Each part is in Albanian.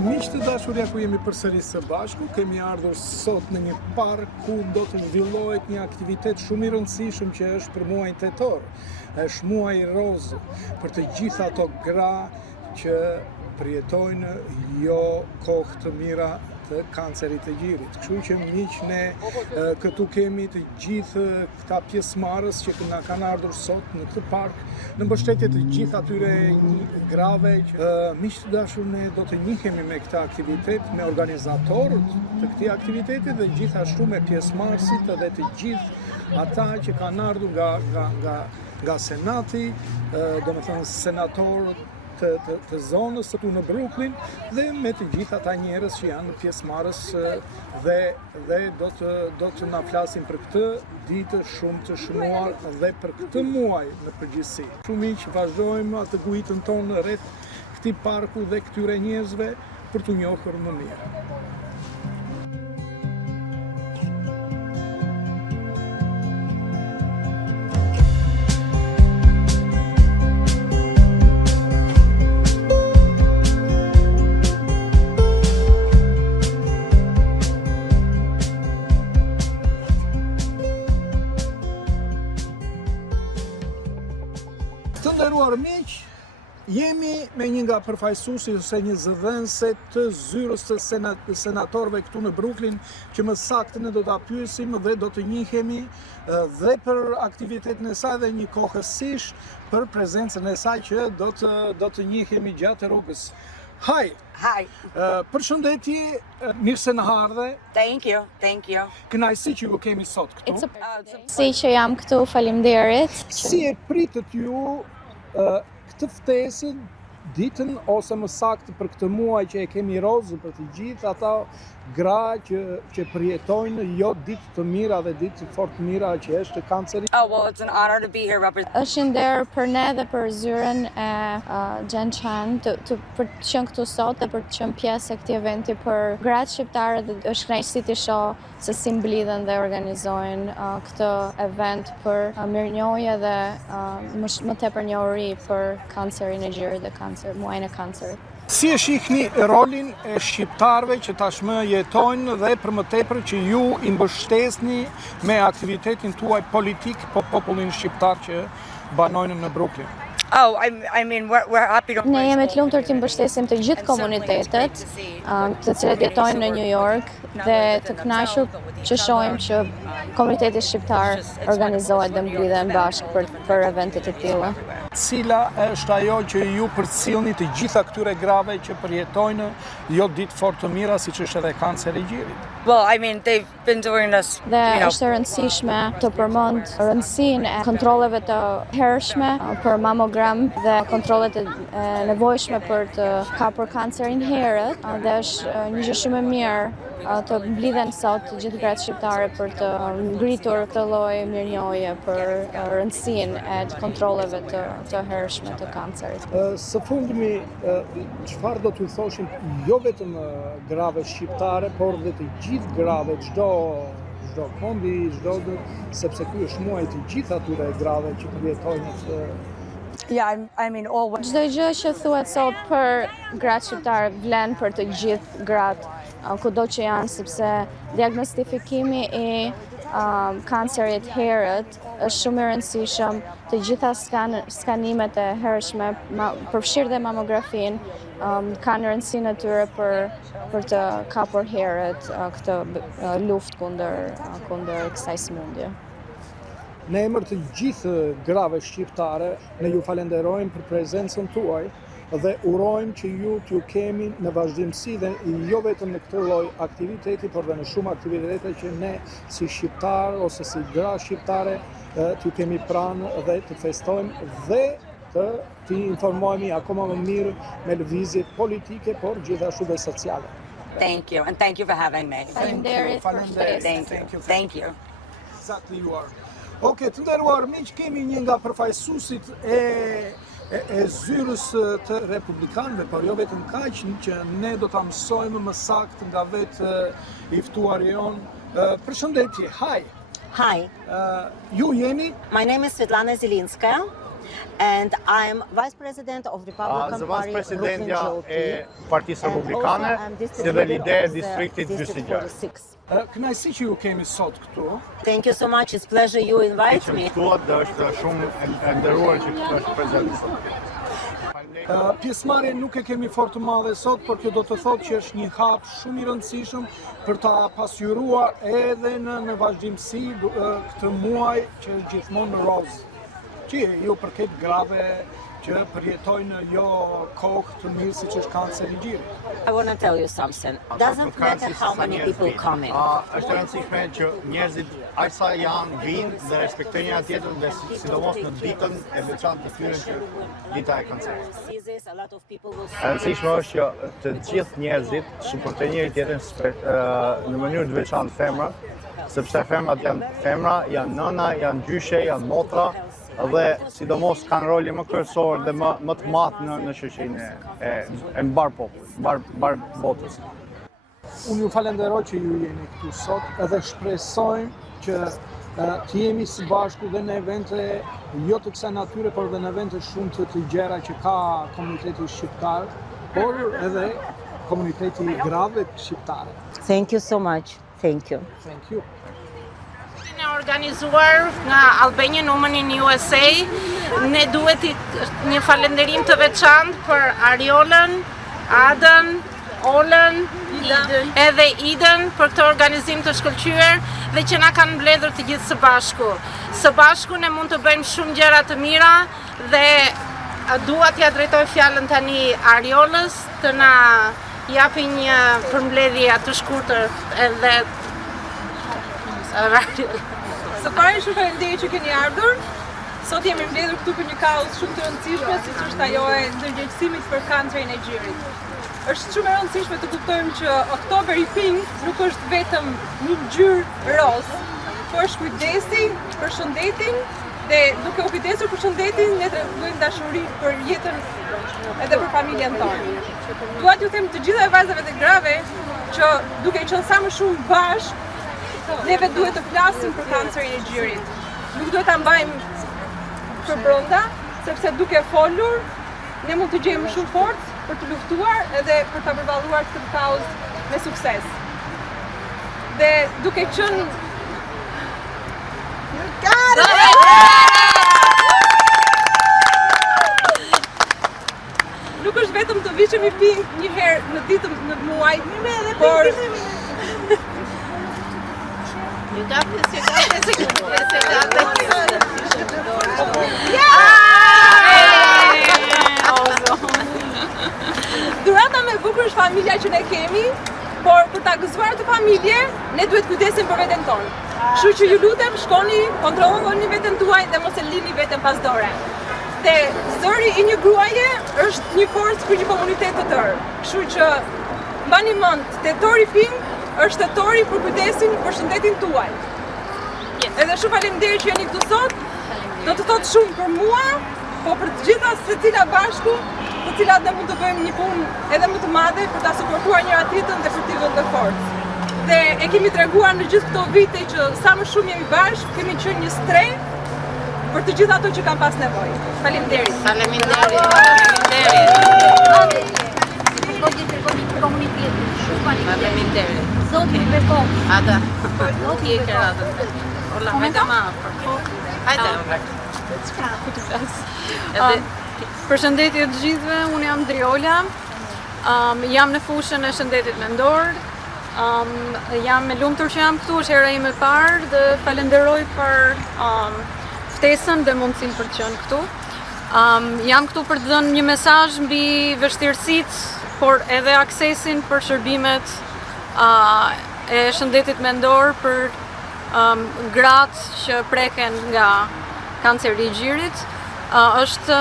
Miq të dashur, ja ku jemi përsëri së bashku, kemi ardhur sot në një park ku do të zhvillohet një aktivitet shumë i rëndësishëm që është për muajin tetor. Është muaji roz për të gjitha ato gra që përjetojnë jo kohë të mira të kancerit të gjirit. Kështu që miq, ne këtu kemi të gjithë këta pjesëmarrës që na kanë ardhur sot në këtë park në mbështetje të gjithë atyre grave që miq të dashur, ne do të njihemi me këtë aktivitet, me organizatorët të këtij aktiviteti dhe gjithashtu me pjesëmarrësit dhe të gjithë ata që kanë ardhur nga senati, domethënë senatorët të zonës këtu në Brooklyn dhe me të gjithë ata njerëz që janë pjesëmarrës dhe do të na flasin për këtë ditë shumë të shënuar dhe për këtë muaj në përgjithësi. Shumë miq, vazhdojmë atë guitën tonë rreth këtij parku dhe këtyre njerëzve për t'u njohur më mirë. Të nderuar miq, jemi me një nga përfaqësuesit ose një zëdhënëse të zyrës të senatorëve këtu në Brooklyn, që më saktë ne do ta pyesim dhe do të njihemi dhe për aktivitetin e saj dhe njëkohësisht për prezencën e saj që do të njihemi gjatë rrugës. Hi. Hi. Përshëndetje, mirë se na ardhe. Thank you. Kënaqësi që ju kemi sot këtu. Si që jam këtu, faleminderit. Si e pritët ju këtë ftesë, ditën ose më saktë për këtë muaj që e kemi rozë për të gjithë ata gra që përjetojnë jo ditë të mira dhe ditë fort të mira që është kanceri? Oh, well, it's an honor to be here representing. Është nder për ne dhe për zyrën e Gjen Chan për të qenë këtu sot dhe për të qenë pjesë e këtij eventi për gratë shqiptare dhe është kënaqësi të shoh se si mblidhen dhe organizojnë këtë event për mirënjohje dhe më tepër njohuri për kancerin e gjirit dhe muajin e kancerit. Si e shihni rolin e shqiptarëve që tashmë jetojnë dhe për më tepër që ju i mbështesni me aktivitetin tuaj politik popullin shqiptar që banojnë në Brooklyn? Oh, I mean, we're happy to. Ne jemi të lumtur të mbështesim të gjithë komunitetet të cilët jetojnë në New York dhe të kënaqur që shohim që komuniteti shqiptar organizohet dhe mblidhen bashkë për evente të tilla. Cila është ajo që ju përcjellni të gjitha këtyre grave që përjetojnë jo ditë fort të mira siç është edhe kanceri i gjirit? Well, I mean, they've been doing this, Dhe është e rëndësishme të përmend rëndësinë e kontrolleve të hershme për mamogram dhe kontrollet e nevojshme për të kapur kancerin herët dhe është një gjë shumë e mirë të mblidhen sot të gjithë gratë shqiptare për të ngritur këtë lloj mirënjohje për rëndësinë e kontrolleve të hershme të kancerit. Së fundmi, çfarë do t'ju thoshin jo vetëm grave shqiptare, por dhe të gjithë grave, çdo kondi, sepse ky është muaji të gjithë atyre grave që përjetojnë këtë. Yeah, I mean, always. Çdo gjë që thuhet sot për gratë shqiptare vlen për të gjithë gratë kudo që janë, sepse diagnostifikimi i kancerit herët është shumë i rëndësishëm. Të gjitha skanimet e hershme, përfshirë dhe mamografinë, kanë rëndësinë e tyre për të kapur herët këtë luftë kundër kësaj sëmundje. Në emër të gjithë grave shqiptare, ne ju falenderojmë për prezencën tuaj dhe urojmë që ju t'ju kemi në vazhdimsi dhe jo vetëm në këtë lloj aktiviteti, por dhe në shumë aktivitete që ne si shqiptar ose si gra shqiptare t'ju kemi pranë dhe të festojmë dhe të informojmë akoma më mirë me lëvizjet politike, por gjithashtu dhe sociale. Thank you, and thank you for having me. Faleminderit. Thank you. Exactly you are. Okej, të nderuar miq, kemi një nga përfaqësuesit e zyrës të republikanëve, por jo vetëm kaq, që ne do ta mësojmë më saktë nga vetë i ftuari jon. Përshëndetje, hi. Hi, Ju jeni? my name is Svetlana Zelinskaya. and I'm Vice President of Republican Zë Party. Presidentja e Partisë Republikane, si dhe lider e distriktit Gjysmë. Kënaqësi që ju kemi sot këtu. Thank you so much. It's pleasure you invite Që me. mësuat dhe është shumë e nderuar që është prezent sot. Pjesëmarrjen nuk e kemi fort të madhe sot, por kjo do të thotë që është një hap shumë i rëndësishëm për ta pasqyruar edhe në vazhdimsi këtë muaj që gjithmonë në rozë, që jo përket grave që përjetojnë jo kohë të mirë siç është kanceri i gjirit. I want to tell you something. Doesn't matter how many people coming. Është e rëndësishme që njerëzit aq sa janë vinë dhe respektojnë njëra tjetrën dhe sidomos në ditën e veçantë të tyre që dita e kancerit. A lot of people will E rëndësishme është që të gjithë njerëzit suportojnë njëri tjetrën në mënyrë të veçantë femra, sepse femrat janë femra, janë nëna, janë gjyshe, janë motra, dhe sidomos kanë rolin më kryesor dhe më të madh në shoqërinë e mbar popullit, mbar botës. Unë ju falenderoj që ju jeni këtu sot edhe shpresojmë që të jemi së bashku dhe në evente jo të kësaj natyre, por dhe në evente shumë të gjera që ka komuniteti shqiptar, por edhe komuniteti grave shqiptare. Thank you so much. Thank you. Thank you. E organizuar nga Albanian Women in USA, ne duhet një falënderim të veçantë për Ariolën, Adën, Olën, edhe Idën për këtë organizim të shkëlqyer dhe që na kanë mbledhur të gjithë së bashku. Së bashku ne mund të bëjmë shumë gjëra të mira dhe dua t'ja drejtoj fjalën tani Ariolës të na japi një përmbledhje të shkurtër edhe Së pari shumë faleminderit që keni ardhur. Sot jemi mbledhur këtu për një kauzë shumë të rëndësishme, siç është ajo e ndërgjegjësimit për kancerin e gjirit. Është shumë e rëndësishme të kuptojmë që Oktober i Pink nuk është vetëm një ngjyrë roz, por është kujdesi për shëndetin dhe duke u kujdesur për shëndetin ne tregojmë dashuri për jetën edhe për familjen tonë. Dua t'ju them të gjitha vajzave dhe grave që duke qenë sa më shumë bashkë, neve duhet të flasim për kancerin e gjirit. Nuk duhet ta mbajmë për brenda, sepse duke folur, ne mund të gjejmë shumë forcë për të luftuar edhe për ta përballuar këtë kauzë me sukses. Dhe duke qenë nuk është vetëm të vishemi pink një herë në ditën në muaj, por Durata më e bukur është familja që ne kemi, por për ta gëzuar të familje, ne duhet kujdesim për veten tonë. Kështu që ju lutem, shkoni, kontrolloni veten tuaj dhe mos e lini veten pas dore. Dhe zëri i një gruaje është një forcë për një komunitet të tërë. Kështu që mbani mend, tetori pink është tetori për kujdesin për shëndetin tuaj. Edhe shumë faleminderit që jeni këtu sot. Do të thotë shumë për mua, po për të gjitha secila bashku, të cilat ne mund të bëjmë një punë edhe më të madhe për ta suportuar njëra tjetrën dhe për t'i vënë forcë. Dhe e kemi treguar në gjithë këto vite që sa më shumë jemi bashkë, kemi qenë një streh për të gjithë ato që kanë pas nevojë. Faleminderit. Faleminderit. Zoti i bekoh. Ada. Zoti e ka radhën. Ola, hajde më afër. Hajde. Përshëndetje të gjithëve, unë jam Driola, jam në fushën e shëndetit mendor, jam me lumtur që jam këtu, është hera ime e parë dhe falenderoj për ftesën dhe mundësinë për të qenë këtu. Jam këtu për të dhënë një mesazh mbi vështirësitë, por edhe aksesin për shërbimet e shëndetit mendor për gratë që preken nga kanceri i gjirit. Është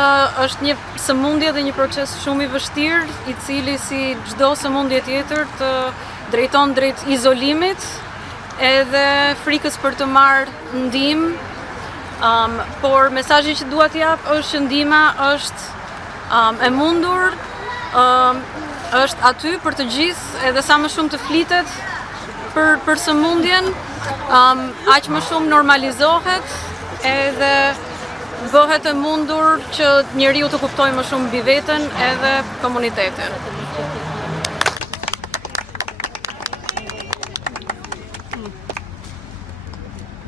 një sëmundje dhe një proces shumë i vështirë, i cili si çdo sëmundje tjetër të drejton drejt izolimit edhe frikës për të marrë ndihmë. Por mesazhi që dua t'jap është që ndihma është e mundur, është aty për të gjithë, edhe sa më shumë të flitet për sëmundjen, aq më shumë normalizohet edhe bëhet e mundur që njeriu të kuptojë më shumë mbi veten edhe komunitetin.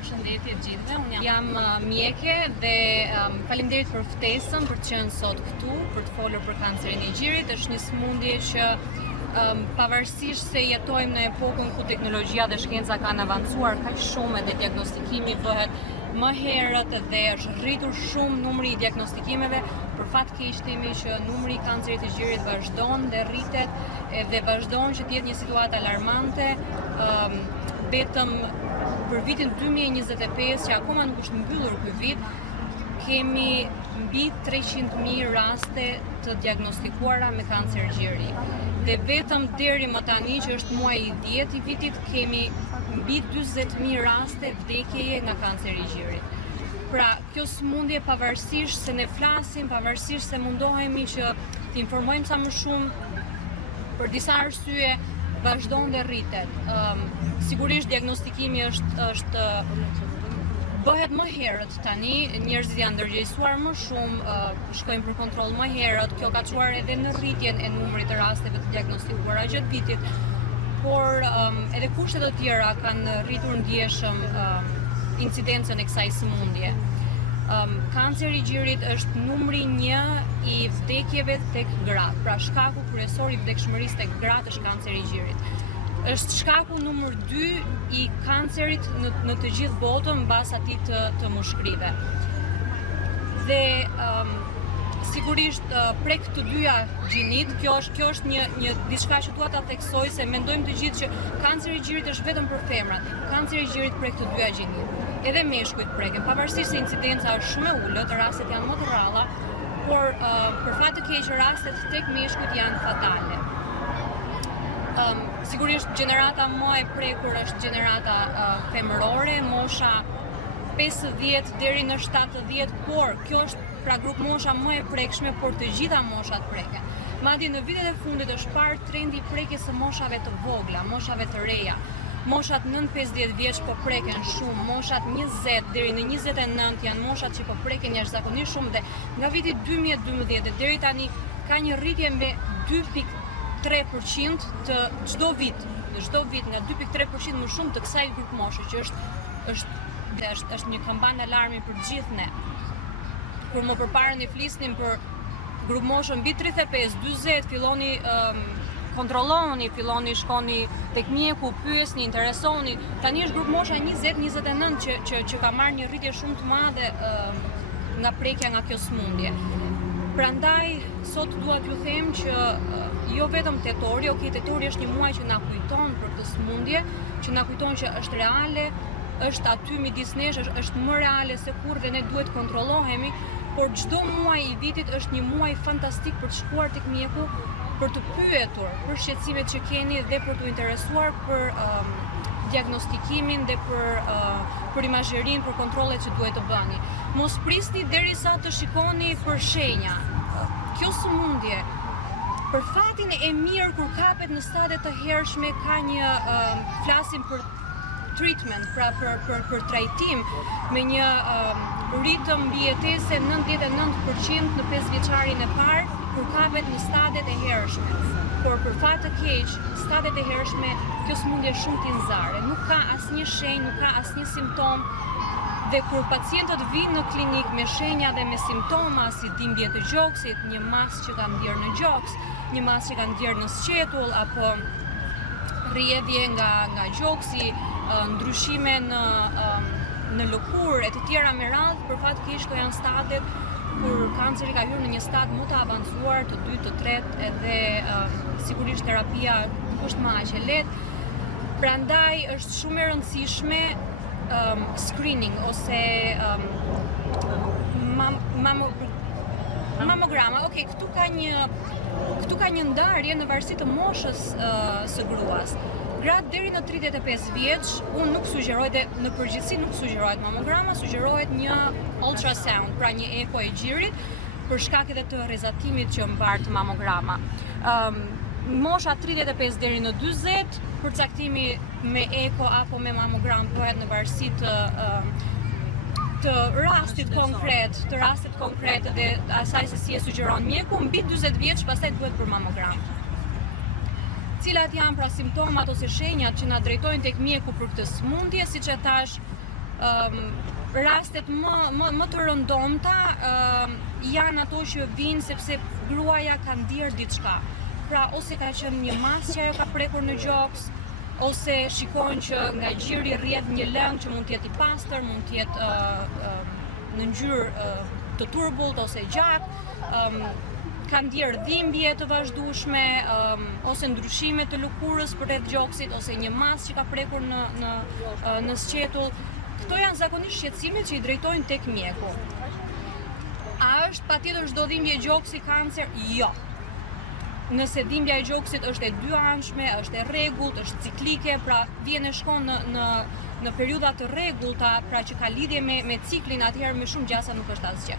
Përshëndetje gjithëve, unë jam mjeke dhe faleminderit për ftesën për të qenë sot këtu për të folur për kancerin e gjirit. Është një sëmundje që pavarësisht se jetojmë në epokën ku teknologjia dhe shkenca kanë avancuar kaq shumë dhe diagnostikimi bëhet më herët dhe është rritur shumë numri i diagnostikimeve, për fat keq themi që numri i kancerit të gjirit vazhdon dhe rritet dhe vazhdon që të jetë një situatë alarmante. Vetëm për vitin 2025, që akoma nuk është mbyllur ky vit, kemi mbi 300.000 raste të diagnostikuara me kancer gjiri. Dhe vetëm deri më tani, që është muaji i 10 i vitit, kemi mbi 40.000 raste vdekjeje nga kanceri i gjirit. Pra, kjo sëmundje pavarësisht se ne flasim, pavarësisht se mundohemi që të informojmë sa më shumë, për disa arsye vazhdon dhe rritet. Sigurisht diagnostikimi është bëhet më herët tani, njerëzit janë ndërgjegjësuar më shumë, shkojnë për kontroll më herët, kjo ka çuar edhe në rritjen e numrit të rasteve të diagnostikuara gjatë vitit, por edhe kushtet të tjera kanë rritur ndjeshëm incidencën e kësaj sëmundje. Kanceri i gjirit është numri 1 i vdekjeve tek gratë, pra shkaku kryesor i vdekshmërisë tek gratë është kanceri i gjirit. Është shkaku numër 2 i kancerit në të gjithë botën mbas atij të mushkrive. Dhe sigurisht prek të dyja gjinit, kjo është një diçka që dua ta theksoj, se mendojmë të gjithë që kanceri i gjirit është vetëm për femrat. Kanceri i gjirit prek të dyja gjinit. Edhe meshkujt preken, pavarësisht se incidenca është shumë e ulët, rastet janë më të rralla, por për fat të keq rastet tek meshkujt janë fatale. Sigurisht gjenerata më e prekur është gjenerata femërore, mosha 50 deri në 70, por kjo është pra grup mosha më e prekshme, por të gjitha moshat preken. Madje në vitet e fundit është parë trendi i prekjes së moshave të vogla, moshave të reja. Moshat 9-50 vjeç po preken shumë, moshat 20 deri në 29 janë moshat që po preken jashtëzakonisht shumë, dhe nga viti 2012 deri tani ka një rritje me 2.3% të çdo vit, nga 2.3% më shumë të kësaj grup moshe, që është një kampan alarmi për gjithë ne. Kur më përpara ne flisnim për grup moshën mbi 35-40, filloni kontrolloni, filloni shkoni tek mjeku, pyesni, interesoni. Tani është grup mosha 20-29 që ka marrë një rritje shumë të madhe nga prekja nga kjo sëmundje. Prandaj sot dua t'ju them që jo vetëm tetori, tetori është një muaj që na kujton për këtë sëmundje, që na kujton që është reale, është aty midis nesh, është më reale se kur dhe ne duhet kontrollohemi, por çdo muaj i vitit është një muaj fantastik për të shkuar tek mjeku, për të pyetur për shqetësimet që keni dhe për të interesuar për diagnostikimin dhe për imazherinë, për kontrollet që duhet të bëni. Mos prisni derisa të shikoni për shenja. Kjo sëmundje, për fatin e mirë kur kapet në stade të hershme, ka një flasim për treatment, pra për trajtim, me një ritëm mbijetese 99% në 5 vjeçarin e parë, kur kapet në stadet e hershme. Por për fat të keq, stadet e hershme, kjo sëmundje është shumë tinzare, nuk ka asnjë shenjë, nuk ka asnjë simptom. Dhe kur pacientët vinë në klinik me shenja dhe me simptoma si dhimbje të gjoksit, një mas që ka ndjerë në gjoks, një mas që ka ndjerë në sqetull, apo rrjedhje nga gjoksi, ndryshime në lëkurë e të tjera me radhë, për fat keq këto janë stadet kur kanceri ka hyrë në një stad më të avancuar, të 2, të 3, edhe sigurisht terapia nuk është më aq e lehtë. Prandaj është shumë e rëndësishme screening ose mamograma. Okej, këtu ka një ndarje në varësi të moshës së gruas. Gratë deri në 35 vjeç, unë nuk sugjeroj, dhe në përgjithësi nuk sugjerohet mamograma, sugjerohet një ultrasound, pra një eko e gjirit, për shkak edhe të rrezatimit që mbart mamograma. Mosha 35 deri në 40, përcaktimi me eko apo me mamogram bëhet në varësi të të rastit konkret dhe asaj se si e sugjeron mjeku, mbi 40 vjeç pastaj duhet për mamogram. Cilat janë pra simptomat ose shenjat që na drejtojnë tek mjeku për këtë sëmundje, siç e thash, rastet më të rëndomta janë ato që vinë sepse gruaja ka ndier diçka. Pra ose ka qenë një mas që ajo ka prekur në gjoks, ose shikojnë që nga gjiri rrjedh një lëng që mund të jetë i pastër, mund të jetë në ngjyrë të turbullt ose gjak, ka ndier dhimbje të vazhdueshme, ose ndryshime të lëkurës përreth gjoksit, ose një mas që ka prekur në sqetull. Këto janë zakonisht shqetësimet që i drejtojnë tek mjeku. A është patjetër çdo dhimbje gjoksi kancer? Jo. Nëse dhimbja e gjoksit është e dyanshme, është e rregullt, është ciklike, pra vjen e shkon në periudha të rregullta, pra që ka lidhje me ciklin, atëherë me shumë gjasa nuk është asgjë.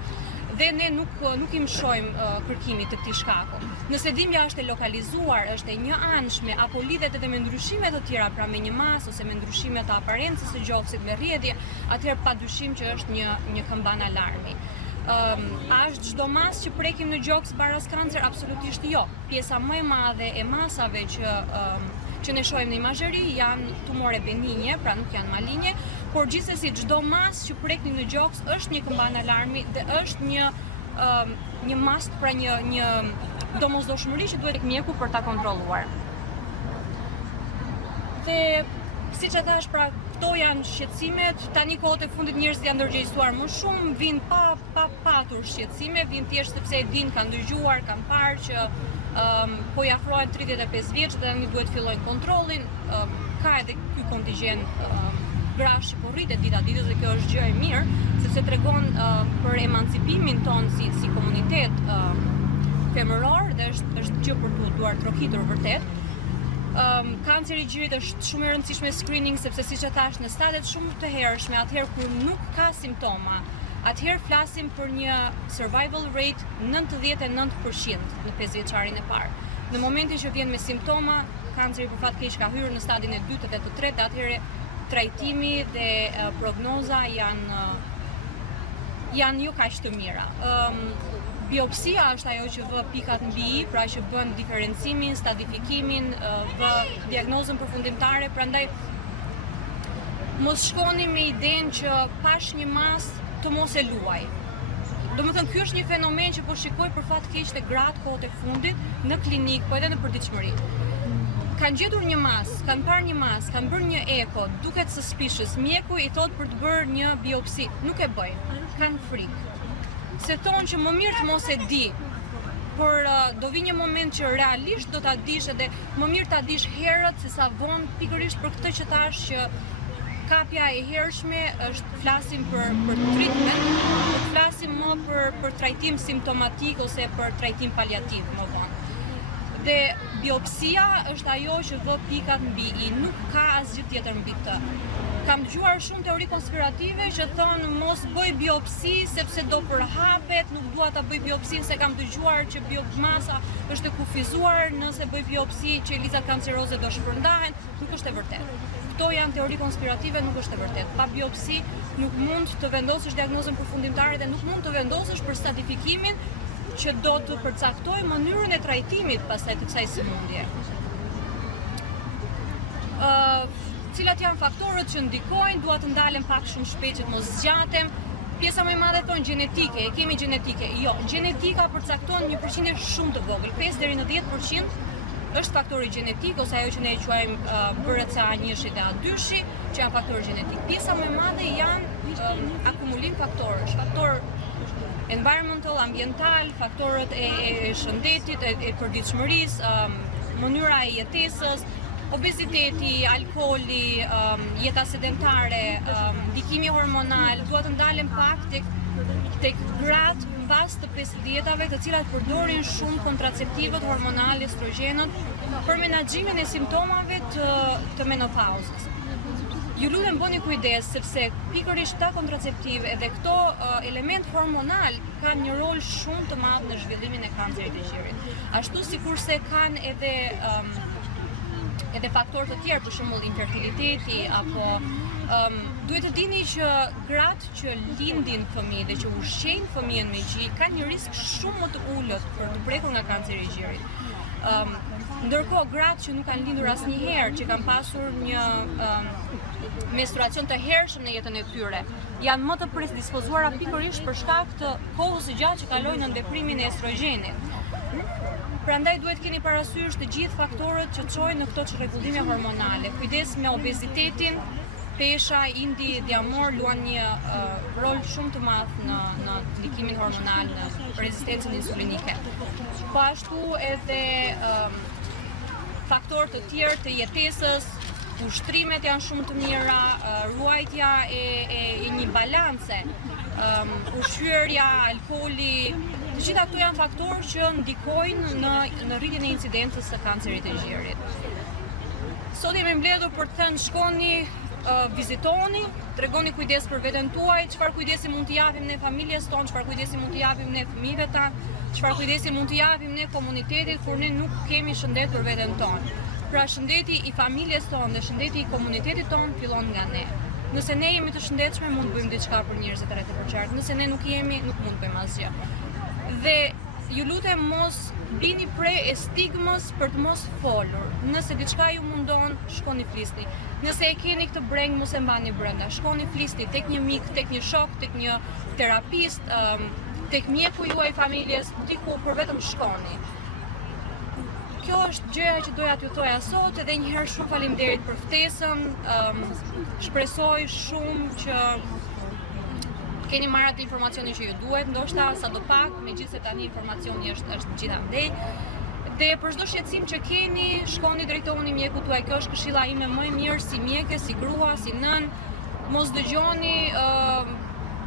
Dhe ne nuk i mshojmë kërkimit të këtij shkaku. Nëse dhimbja është e lokalizuar, është e njëanshme apo lidhet edhe me ndryshime të tjera, pra me një mas ose me ndryshime të aparencës së gjoksit, me rrjedhje, atëherë padyshim që është një kamban alarmi. A është çdo mas që prekim në gjoks baras kancer? Absolutisht jo. Pjesa më e madhe e masave që ne shohim në imazheri janë tumore benigne, pra nuk janë maligne, por gjithsesi çdo mas që prekni në gjoks është një kamban alarmi dhe është një mas, pra një domosdoshmëri që duhet tek mjeku për ta kontrolluar. Dhe siç e thash, pra këto janë shqetësimet. Tani kohët e fundit njerëzit janë ndërgjegjësuar më shumë, vinë pa patur shqetësime, vinë thjesht sepse e dinë, kanë dëgjuar, kanë parë që po i afrohen 35 vjeç dhe tani duhet fillojnë kontrollin. Ka edhe ky kontingjent grash që po rritet dita ditës dhe kjo është gjë e mirë, sepse tregon për emancipimin ton si komunitet femëror dhe është gjë për tu duar trokitur vërtet. Kanceri i gjirit është shumë e rëndësishme screening sepse siç e thash në stadet shumë të hershme, atëherë kur nuk ka simptoma, atëherë flasim për një survival rate 99% në 5 vjeçarin e parë. Në momentin që vjen me simptoma, kanceri për fat keq ka hyrë në stadin e dytë dhe të tretë, atëherë trajtimi dhe prognoza janë jo kaq të mira. Biopsia është ajo që vë pikat mbi i, pra që bën diferencimin, stadifikimin, vë diagnozën përfundimtare, prandaj mos shkoni me idenë që pash një mas të mos e luaj. Domethënë ky është një fenomen që po shikoj për fat keq te gratë kohët e fundit në klinik, po edhe në përditshmëri. Kanë gjetur një mas, kanë parë një mas, kanë bërë një eko, duket suspicious, mjeku i thot për të bërë një biopsi, nuk e bëjnë, kanë frikë. Se thonë që më mirë të mos e di, por do vi një moment që realisht do ta dish edhe më mirë ta dish herët se sa vonë, pikërisht për këtë që thash që kapja e hershme është flasim për treatment, flasim më për trajtim simptomatik ose për trajtim paliativ më vonë. Dhe biopsia është ajo që vë pikat mbi i, nuk ka asgjë tjetër mbi të. Kam dëgjuar shumë teori konspirative që thonë mos bëj biopsi sepse do përhapet, nuk dua ta bëj biopsin se kam dëgjuar që biomasa është e kufizuar, nëse bëj biopsi që elizat kanceroze do shpërndahen, nuk është e vërtetë. Këto janë teori konspirative, nuk është e vërtetë. Pa biopsi nuk mund të vendosësh diagnozën përfundimtare dhe nuk mund të vendosësh për stadifikimin që do të përcaktoj mënyrën e trajtimit pastaj të kësaj sëmundje. Cilat janë faktorët që ndikojnë, dua të ndalem pak shumë shpejt që të mos zgjatem. Pjesa më e madhe thonë gjenetike, e kemi gjenetike. Jo, gjenetika përcakton një përqindje shumë të vogël, 5 deri në 10% është faktori gjenetik ose ajo që ne e quajmë BRCA1 dhe A2, që janë faktorë gjenetik. Pjesa më e madhe janë akumulim faktorësh, faktor environmental, ambiental, faktorët e shëndetit, e përditshmërisë, mënyra e jetesës, obeziteti, alkooli, jeta sedentare, ndikimi hormonal. Dua të ndalem pak tek gratë mbas të 50-ave, të cilat përdorin shumë kontraceptivët hormonal, estrogenët, për menaxhimin e simptomave të menopauzës. Ju lutem bëni kujdes sepse pikërisht këta kontraceptiv edhe këto element hormonal kanë një rol shumë të madh në zhvillimin e kancerit të gjirit. Ashtu sikurse kanë edhe edhe faktorë të tjerë, për shembull infertiliteti apo duhet të dini që gratë që lindin fëmijë dhe që ushqejnë fëmijën me gjë kanë një risk shumë më të ulët për të prekur nga kanceri i gjirit. Ndërkohë gratë që nuk kanë lindur asnjëherë, që kanë pasur një menstruacion të hershëm në jetën e tyre, janë më të predispozuara pikërisht për shkak të kohës së gjatë që kalojnë në ndeprimin e estrogjenit. Prandaj duhet keni parasysh të gjithë faktorët që çojnë në këto çrregullime hormonale. Kujdes me obezitetin, pesha, indi, diamor luan një rol shumë të madh në ndikimin hormonal, në rezistencën insulinike. Po ashtu edhe faktorë të tjerë të jetesës, ushtrimet janë shumë të mira, ruajtja e një balance, ushqyerja, alkooli, të gjitha këto janë faktorë që ndikojnë në rritjen e incidencës së kancerit të gjirit. Sot jemi mbledhur për të thënë shkoni, vizitoni, tregoni kujdes për veten tuaj, çfarë kujdesi mund t'i japim ne familjes tonë, çfarë kujdesi mund t'i japim ne fëmijëve tanë, çfarë kujdesi mund t'i japim ne komunitetit kur ne nuk kemi shëndet për veten tonë. Pra shëndeti i familjes tonë dhe shëndeti i komunitetit tonë fillon nga ne. Nëse ne jemi të shëndetshme, mund të bëjmë diçka për njerëzit e rreth e përqartë. Nëse ne nuk jemi, nuk mund të bëjmë asgjë. Dhe ju lutem mos bini prej e stigmës për të mos folur. Nëse diçka ju mundon, shkoni flisni. Nëse e keni këtë breng, mos e mbani brenda. Shkoni flisni tek një mik, tek një shok, tek një terapist, tek mjeku juaj familjes, diku për vetëm shkoni. Kjo është gjëja që doja t'ju thoja sot, edhe njëherë shumë faleminderit për ftesën. Shpresoj shumë që keni marrë atë informacionin që ju duhet, ndoshta sadopak, megjithëse tani informacioni është gjithandej. Dhe për çdo shqetësim që keni, shkoni drejtoni mjekut tuaj. Kjo është këshilla ime më e mirë si mjeke, si grua, si nën. Mos dëgjoni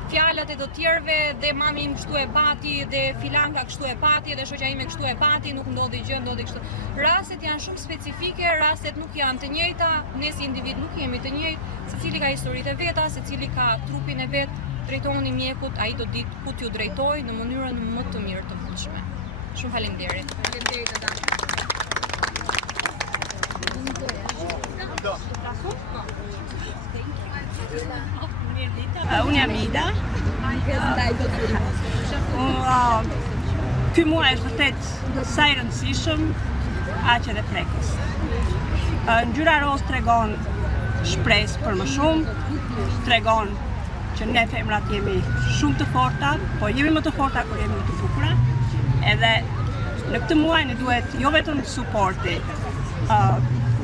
fjalat e të tjerëve, dhe mami im kështu e pati, dhe filanka kështu e pati, dhe shoqja ime kështu e pati, nuk ndodhi gjë, ndodhi kështu. Rastet janë shumë specifike, rastet nuk janë të njëjta, ne si individ nuk jemi të njëjtë, secili ka historitë e veta, secili ka trupin e vet. Drejtoni mjekut, ai do ditë ku t'ju drejtoj në mënyrën më të mirë të mundshme. Shumë faleminderit. Faleminderit edhe. Unë jam Ida. Ky muaj është vërtet sa i rëndësishëm, aq edhe prekës. Ngjyra roz tregon shpresë për më shumë, tregon që ne femrat jemi shumë të forta, po jemi më të forta kur jemi më të bukura. Edhe në këtë muaj ne duhet jo vetëm suporti,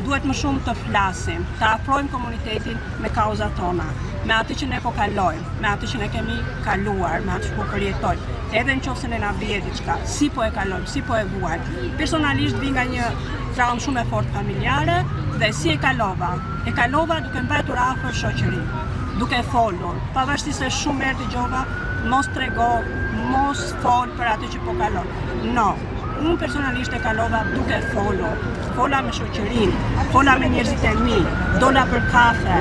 duhet më shumë të flasim, të afrojmë komunitetin me kauzat tona, me atë që ne po kalojmë, me atë që ne kemi kaluar, me atë që po përjetojmë. Edhe nëse ne na bie diçka, si po e kalojmë, si po e vuajmë. Personalisht vi nga një traumë shumë e fortë familjare dhe si e kalova. E kalova duke mbajtur afër shoqërinë, duke folur, pavarësisht se shumë herë dëgjova, mos trego, mos fol për atë që po kalon. No, unë personalisht e kalova duke folur. Fola me shoqërinë, fola me njerëzit e mi, dola për kafe.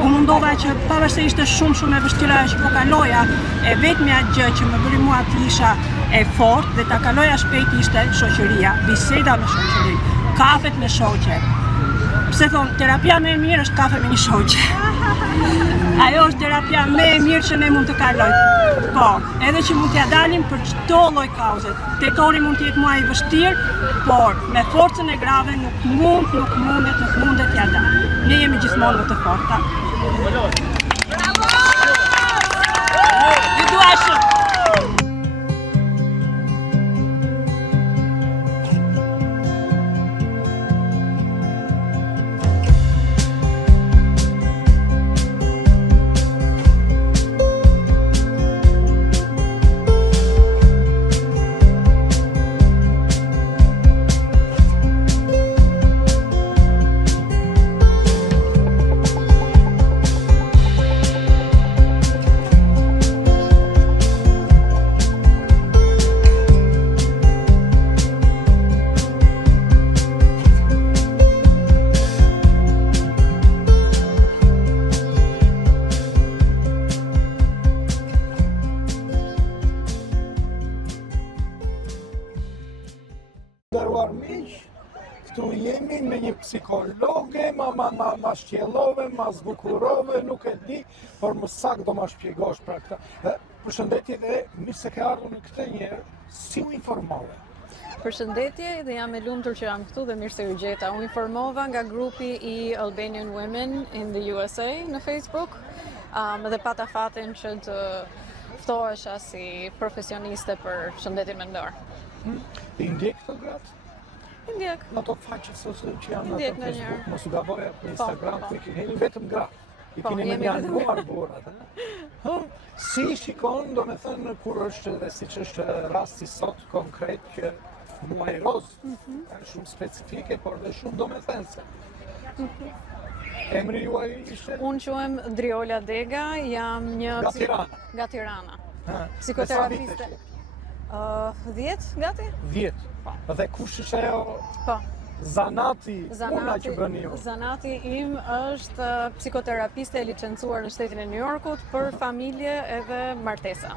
Unë mundova që pavarësisht se ishte shumë e vështira që po kaloja, e vetmja gjë që më bëri mua të isha e fortë dhe ta kaloja shpejt ishte shoqëria, biseda me shoqërinë, kafet me shoqe. Pse thonë, terapia më e mirë është kafe me një shoqe. Ajo është terapia më e mirë që ne mund të kalojmë. Po, edhe që mund t'ja dalim për çdo lloj kauze. Tetori mund të jetë muaj i vështirë, por me forcën e grave nuk mundet t'ja dalim. Ne jemi gjithmonë më të forta. Bravo! Ju dua shumë. këtu jemi me një psikologe, ma shqjellove, ma zbukurove, nuk e di, por më saktë do ma shpjegosh pra këta. Përshëndetje dhe mirë se ke ardhur në këtë njerë, si u informove? Përshëndetje dhe jam e lumtur që jam këtu dhe mirë se u gjeta. U informova nga grupi I Albanian Women in the USA në Facebook dhe pata fatin që të ftohesha si profesioniste për shëndetin mendor. I ndjek këto gratë? I ndjek. Në ato faqe që janë në Facebook, mos u gaboj në Instagram, ku I keni vetëm gratë. I keni me januar burrat. Si shikon, do me thënë, kur është dhe si që është rasti sot konkret që muaj roz, shumë specifike, por dhe shumë do me thënë se. Emri juaj ishte? Unë quhem Driola Dega, jam një... Nga Tirana? Nga Tirana. Psikoterapiste. 10, gati? 10. Dhe kush është ajo? Po. Zanati, puna që bëni ju? Zanati im është psikoterapiste e licencuar në shtetin e New Yorkut për familje edhe martesa.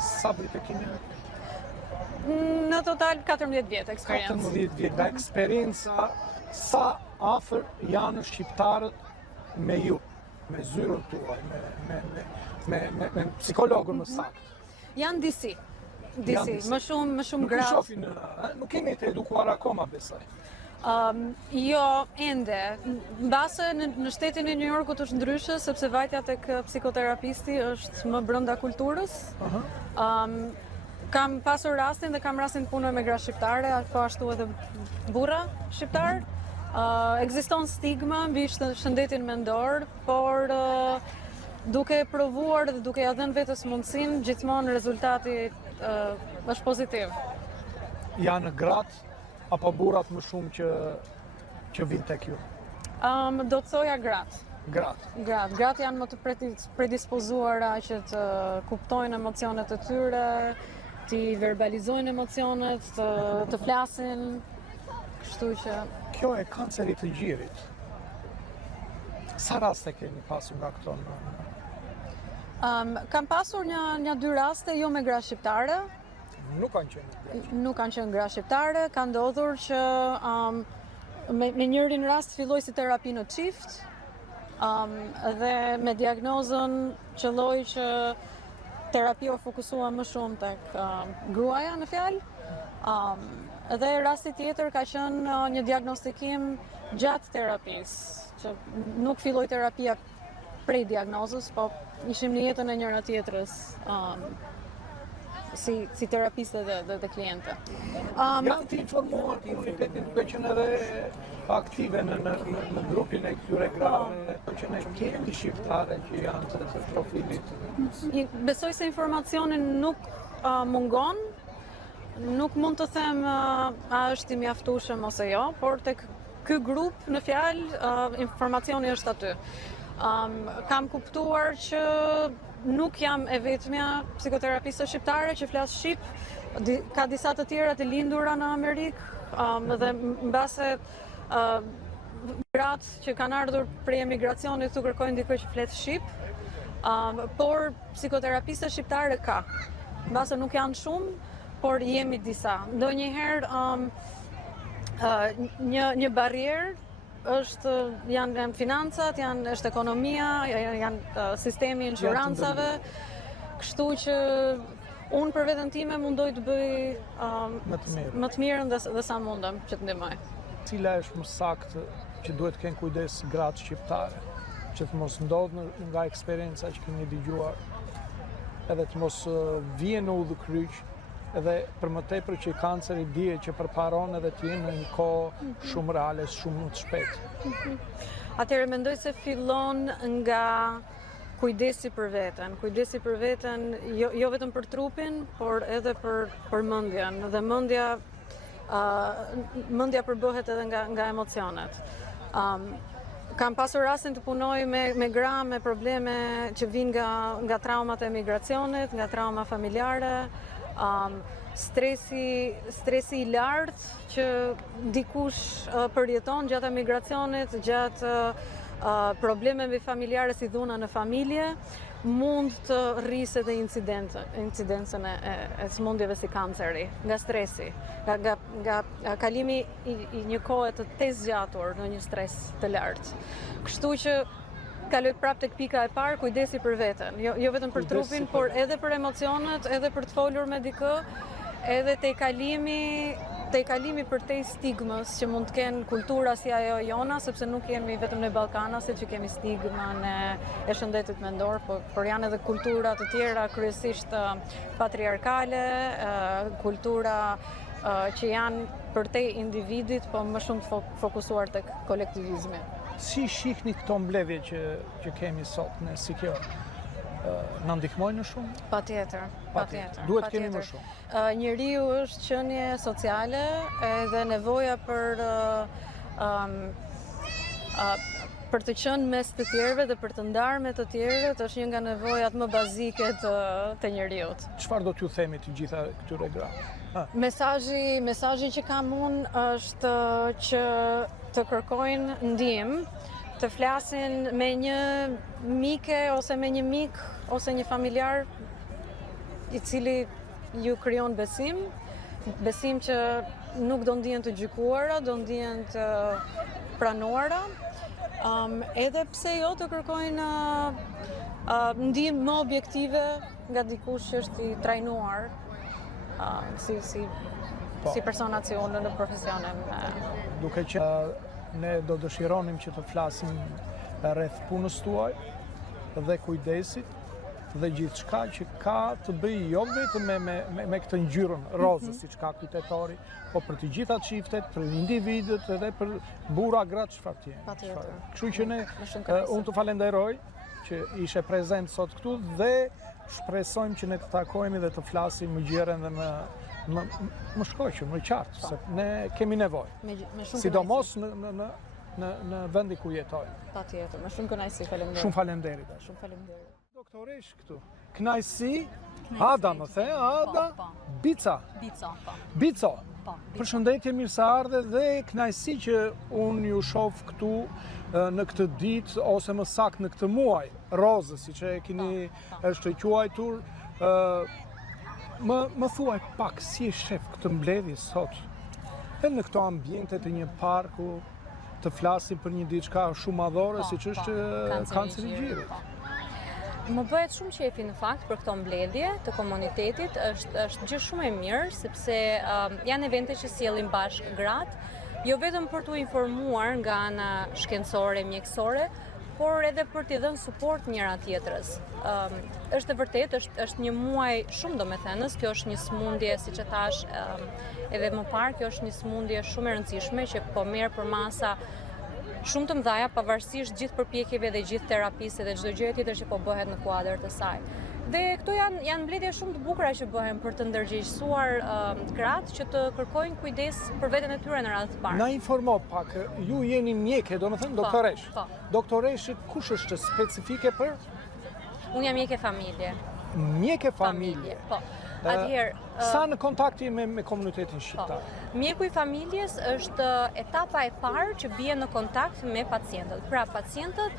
Sa vite keni? Në total 14 vjetë eksperiencë. 14 vjetë, dhe eksperienca sa afër janë shqiptarët me ju, me zyrën tuaj, me psikologun më saktë. Janë disi, më shumë gratë. Nuk kemi të edukuar akoma, besoj. Jo, ende. Mbase në shtetin e New Yorkut është ndryshe, sepse vajtja tek psikoterapisti është më brenda kulturës. Kam pasur rastin dhe kam rastin të punoj me gra shqiptare, po ashtu edhe burra shqiptar. Ekziston stigma mbi shëndetin mendor, por duke provuar dhe duke ja dhënë vetes mundësinë, gjithmonë rezultati është pozitiv. Janë gratë apo burrat më shumë që vinë tek ju? Do të thoja gratë. Gratë? Gratë janë më të predispozuara që të kuptojnë emocionet e tyre, të verbalizojnë emocionet, të flasin, kështu që... Kjo e kancerit të gjirit. Sa raste keni pasur nga këto? Kam pasur një 2 raste, jo me gra shqiptare. Nuk kanë qenë? Nuk kanë qenë gra shqiptare, ka ndodhur që me njërin rast filloj si terapi në çift, dhe me diagnozën qëlloj që terapia u fokusua më shumë tek gruaja në fjalë. Dhe rasti tjetër ka qenë një diagnostikim gjatë terapisë, që nuk filloj terapia prej diagnozës, po ishim në jetën e njëra tjetrës si terapiste dhe kliente. Janë të informuar të universitetin duke qenë edhe aktive në grupin e këtyre grave, duke qenë kemi shqiptare që janë të profilit. Besoj se informacionin nuk mungon, nuk mund të them a është I mjaftueshëm ose jo, por tek ky grup në fjalë informacioni është aty. Kam kuptuar që nuk jam e vetmja psikoterapiste shqiptare që flas shqip, ka disa të tjera të lindura në Amerikë dhe mbase gratë që kanë ardhur prej emigracionit të kërkojnë dikë që flet shqip, por psikoterapiste shqiptare ka. Mbase nuk janë shumë, por jemi disa. Ndonjëherë një barrierë janë financat, është ekonomia, janë sistemi I inshurancave, kështu që unë për veten time mundoj të bëj më të mirën dhe sa mundem që të ndihmoj. Cila është më saktë që duhet të kenë kujdes gratë shqiptare, që të mos ndodhë nga eksperienca që keni dëgjuar, edhe të mos vjen në udhëkryq, edhe për më tepër që kanceri dihet që përparon edhe të jenë në një kohë shumë reale, shumë më të shpejtë. Atëherë mendoj se fillon nga kujdesi për veten. Kujdesi për veten jo vetëm për trupin, por edhe për mendjen. Dhe mendja përbohet edhe nga emocionet. Kam pasur rastin të punoj me gra me probleme që vinë nga traumat e emigracionit, nga trauma familjare, stresi I lartë që dikush përjeton gjatë emigracionit, gjatë problemeve familjare si dhuna në familje, mund të rrisë edhe incidencën e sëmundjeve si kanceri, nga stresi, nga kalimi i një kohe të zgjatur në një stres të lartë. Kështu që kaloj prapë tek pika e parë, kujdesi për veten, jo vetëm për trupin, por edhe për emocionet, edhe për të folur me dikë, edhe te kalimi për te stigmës që mund të kenë kultura si ajo jona, sepse nuk jemi vetëm në Ballkanasit që kemi stigmën e shëndetit mendor, por janë edhe kultura të tjera, kryesisht patriarkale, kultura që janë për te individit, po më shumë të fokusuar tek kolektivizmi. Si shihni këto mbledhje që kemi sot në si kjo? Në ndihmojnë në shumë? Patjetër. Duhet kemi më shumë. Njeriu është qenie sociale edhe nevoja për të qenë mes të tjerëve dhe për të ndarë me të tjerët është një nga nevojat më bazike të njeriut. Çfarë do t'ju themi të gjitha këtyre grave? Mesazhi që kam unë është që të kërkojnë ndihmë, të flasin me një mike ose me një mik ose një familjar i cili ju krijon besim që nuk do ndihen të gjykuara, do ndihen të pranuara, edhe pse jo të kërkojnë ndihmë më objektive nga dikush që është i trajnuar si persona që unë në profesionin. Duke që ne do dëshironim që të flasim rreth punës tuaj dhe kujdesit dhe gjithçka që ka të bëjë jo vetëm me këtë ngjyrën rozë, siç ka kujtetori, po për të gjitha çiftet, për individët edhe për burra, gratë, çfarë të jenë. Patjetër. Kështu që ne unë të falenderoj që ishe prezent sot këtu dhe shpresojmë që ne të takohemi dhe të flasim më gjerën dhe më shkoqur, më qartë, se ne kemi nevojë. Sidomos në vendi ku jetojmë. Patjetër, me shumë kënaqësi, faleminderit. Shumë faleminderit. Shumë faleminderit. Doktoresh këtu. Kënaqësi, Ada më the, Ada, Bico. Përshëndetje, mirë se ardhe dhe kënaqësi që unë ju shoh këtu në këtë ditë ose më saktë në këtë muaj rozë, siç e keni është quajtur. Më thuaj pak si e shef këtë mbledhje sot, edhe në këto ambiente të një parku, të flasim për një diçka shumë madhore, siç është kanceri i gjirit. Më bëhet shumë qefi në fakt për këto mbledhje të komunitetit, është gjë shumë e mirë, sepse janë evente që sjellin bashkë gratë, jo vetëm për t'u informuar nga ana shkencore, mjekësore, por edhe për t'i dhënë suport njëra tjetrës. Është e vërtet, është një muaj shumë domethënës, kjo është një sëmundje, siç e thash edhe më parë, kjo është një sëmundje shumë e rëndësishme që po merr përmasa shumë të mëdha, pavarësisht gjithë përpjekjeve dhe gjithë terapisë dhe çdo gjë tjetër që po bëhet në kuadër të saj. Dhe këto janë mbledhje shumë të bukura që bëhen për të ndërgjegjësuar gratë që të kërkojnë kujdes për veten e tyre në radhë të parë. Na informo pak, ju jeni mjeke, domethënë doktoresh. Doktoresh kush është specifike për? Unë jam mjeke familje. Mjeke familje. Po. Atëherë, sa në kontakti me komunitetin shqiptar? Mjeku i familjes është etapa e parë që bie në kontakt me pacientët. Pra, pacientët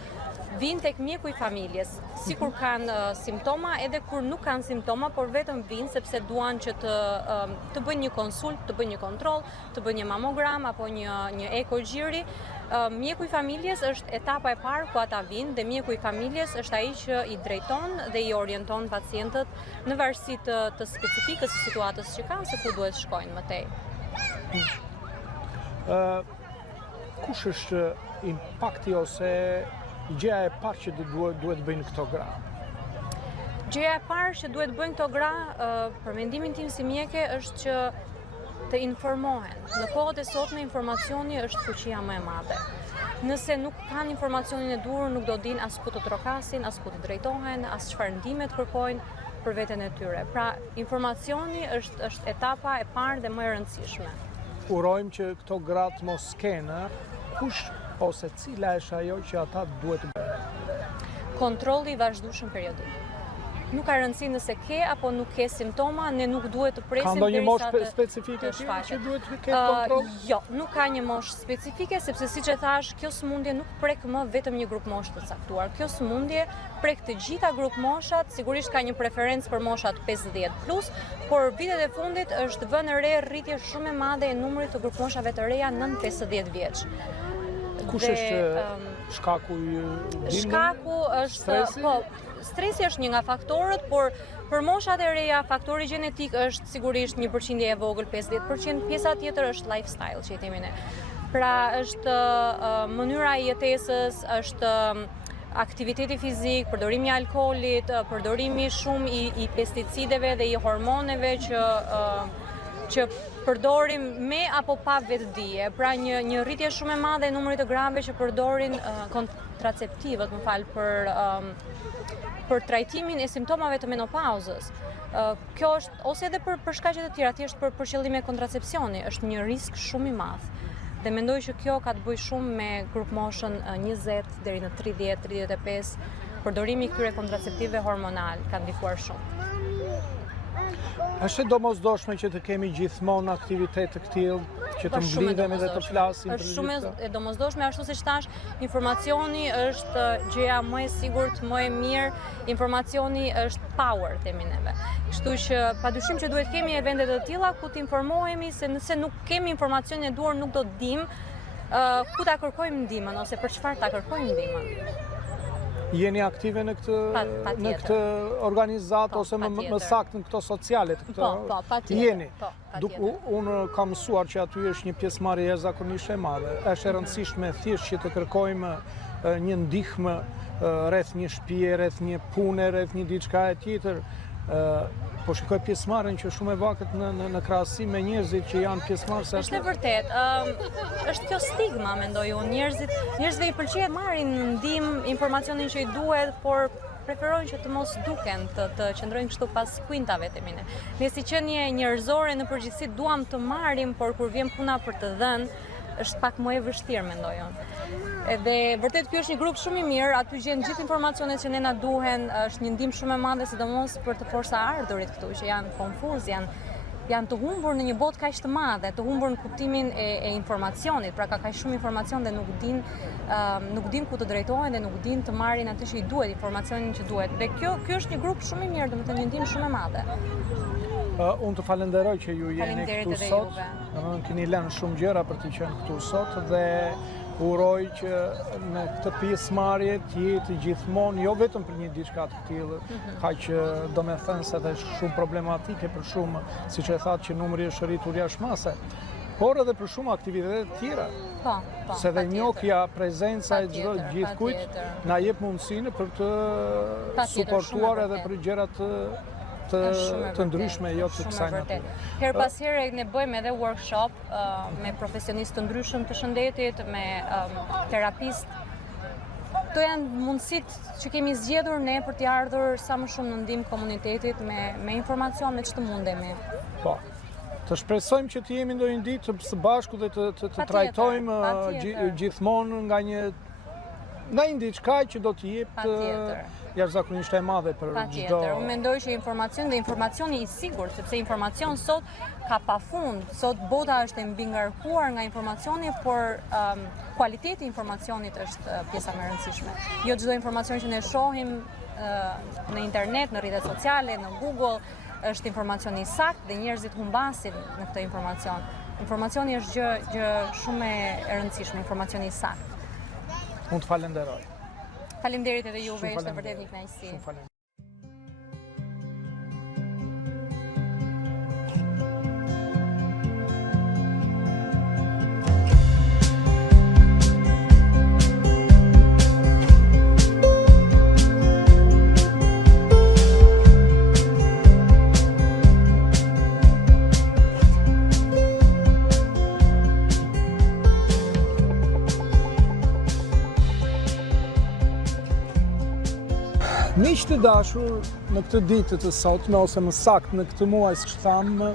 vinë tek mjeku i familjes, sikur kanë simptoma, edhe kur nuk kanë simptoma, por vetëm vinë sepse duan që të bëjnë një konsult, të bëjnë një kontroll, të bëjnë një mamogram apo një ekogjiri. Mjeku i familjes është etapa e parë ku ata vinë dhe mjeku i familjes është ai që i drejton dhe i orienton pacientët në varësi të specifikës së situatës që kanë se ku duhet shkojnë më tej. Kush është impakti ose gjëja e parë që duhet bëjnë këto gra? Gjëja e parë që duhet bëjnë këto gra, për mendimin tim si mjeke, është që të informohen. Në kohët e sotme informacioni është fuqia më e madhe. Nëse nuk kanë informacionin e duhur, nuk do dinë as ku të trokasin, as ku të drejtohen, as çfarë ndihme të kërkojnë për veten e tyre. Pra, informacioni është etapa e parë dhe më e rëndësishme. Urojmë që këto gratë mos kenë, kush ose cila është ajo që ata duhet të bëjnë? Kontrolli i vazhdueshëm periodik. nuk ka rëndësi nëse ke apo nuk ke simptoma, ne nuk duhet të presim Ka ndonjë derisa moshë specifike që duhet të ketë kontroll? Jo, nuk ka një moshë specifike, sepse siç e thash, kjo sëmundje nuk prek më vetëm një grup moshë të caktuar. Kjo sëmundje prek të gjitha grup moshat, sigurisht ka një preferencë për moshat 50+, por vitet e fundit është vënë re rritje shumë e madhe e numrit të grup moshave të reja nën 50 vjeç. Kush është shkaku i dhimbjes? Shkaku është stresi është një nga faktorët, por për moshat e reja faktori gjenetik është sigurisht një përqindje e vogël, 50%, pjesa tjetër është lifestyle që i themi ne. Pra është mënyra e jetesës, është aktiviteti fizik, përdorimi i alkoolit, përdorimi shumë i pesticideve dhe i hormoneve që përdorim me apo pa vetëdije. Pra një rritje shumë e madhe e numrit të grave që përdorin kontraceptivët, për trajtimin e simptomave të menopauzës. Kjo është, ose edhe për shkaqe të tjera, thjesht për qëllime kontracepcioni, është një risk shumë i madh. Dhe mendoj që kjo ka të bëjë shumë me grup moshën 20 deri në 30-35, përdorimi i këtyre kontraceptive hormonal ka ndikuar shumë. Është domosdoshme që të kemi gjithmonë aktivitet të këtill, që të mblidhemi dhe të flasim për Është shumë e domosdoshme, ashtu siç thash, informacioni është gjëja më e sigurt, më e mirë, informacioni është power themi neve. Kështu që padyshim që duhet kemi evente të tilla ku të informohemi, se nëse nuk kemi informacionin e duhur nuk do të dimë ku ta kërkojmë ndihmën ose për çfarë ta kërkojmë ndihmën. Jeni aktive në këtë organizatë ose më saktë në këto sociale të këto? Po, patjetër. Jeni. Unë kam mësuar që aty është një pjesëmarrje jashtëzakonisht e madhe. Është e rëndësishme thjesht që të kërkojmë një ndihmë rreth një shtëpie, rreth një pune, rreth një diçka e tjetër. Po shikoj pjesëmarrjen që shumë e vakët në krahasim me njerëzit që janë pjesëmarrëse. Është e vërtet. Është kjo stigma, mendoj unë. Njerëzve i pëlqejë marrin ndihmë, informacionin që i duhet, por preferojnë që të mos duken, të qëndrojnë kështu pas kuintave themi ne. Ne si qenie njerëzore në përgjithësi duam të marrim, por kur vjen puna për të dhënë, është pak më e vështirë, mendoj unë. Edhe vërtet ky është një grup shumë i mirë, aty gjen gjithë informacionet që ne na duhen, është një ndihmë shumë e madhe sidomos për të posaardhurit këtu që janë konfuz, janë të humbur në një botë kaq të madhe, të humbur në kuptimin e informacionit, pra ka kaq shumë informacion dhe nuk din ku të drejtohen dhe nuk din të marrin atë që i duhet, informacionin që duhet. Dhe ky është një grup shumë i mirë, domethënë një ndihmë shumë e madhe. Unë të falenderoj që ju jeni këtu sot. Keni lënë shumë gjëra për të qenë këtu sot dhe uroj që në këtë pjesëmarrje të jetë gjithmonë, jo vetëm për një diçka të tillë, kaq domethënë se është shumë problematike për shumë, siç e thatë që numri është rritur jashtëmase, por edhe për shumë aktivitete të tjera. Se dhe njohja, prezenca e gjithkujt na jep mundësinë për të suportuar edhe për gjërat të ndryshme, jo të kësaj natyre. Her pas here ne bëjmë edhe workshop me profesionistë të ndryshëm të shëndetit, me terapistë. Këto janë mundësitë që kemi zgjedhur ne për t'i ardhur sa më shumë në ndihmë komunitetit me informacion, me ç'të mundemi. Po. Të shpresojmë që të jemi ndonjë ditë së bashku dhe të trajtojmë gjithmonë nga një diçka që do të jep jashtëzakonisht e madhe për çdo. Unë mendoj që informacioni i sigurt, sepse informacion sot ka pafund. Sot bota është e mbingarkuar nga informacioni, por kualiteti i informacionit është pjesa më e rëndësishme. Jo çdo informacion që ne shohim në internet, në rrjetet sociale, në Google, është informacioni i saktë dhe njerëzit humbasin në këtë informacion. Informacioni është gjë shumë e rëndësishme, informacioni i saktë. Unë të falenderoj. Faleminderit edhe juve, ishte vërtet një kënaqësi. Miq të dashur, në këtë ditë të sotme, ose më saktë në këtë muaj, siç thamë,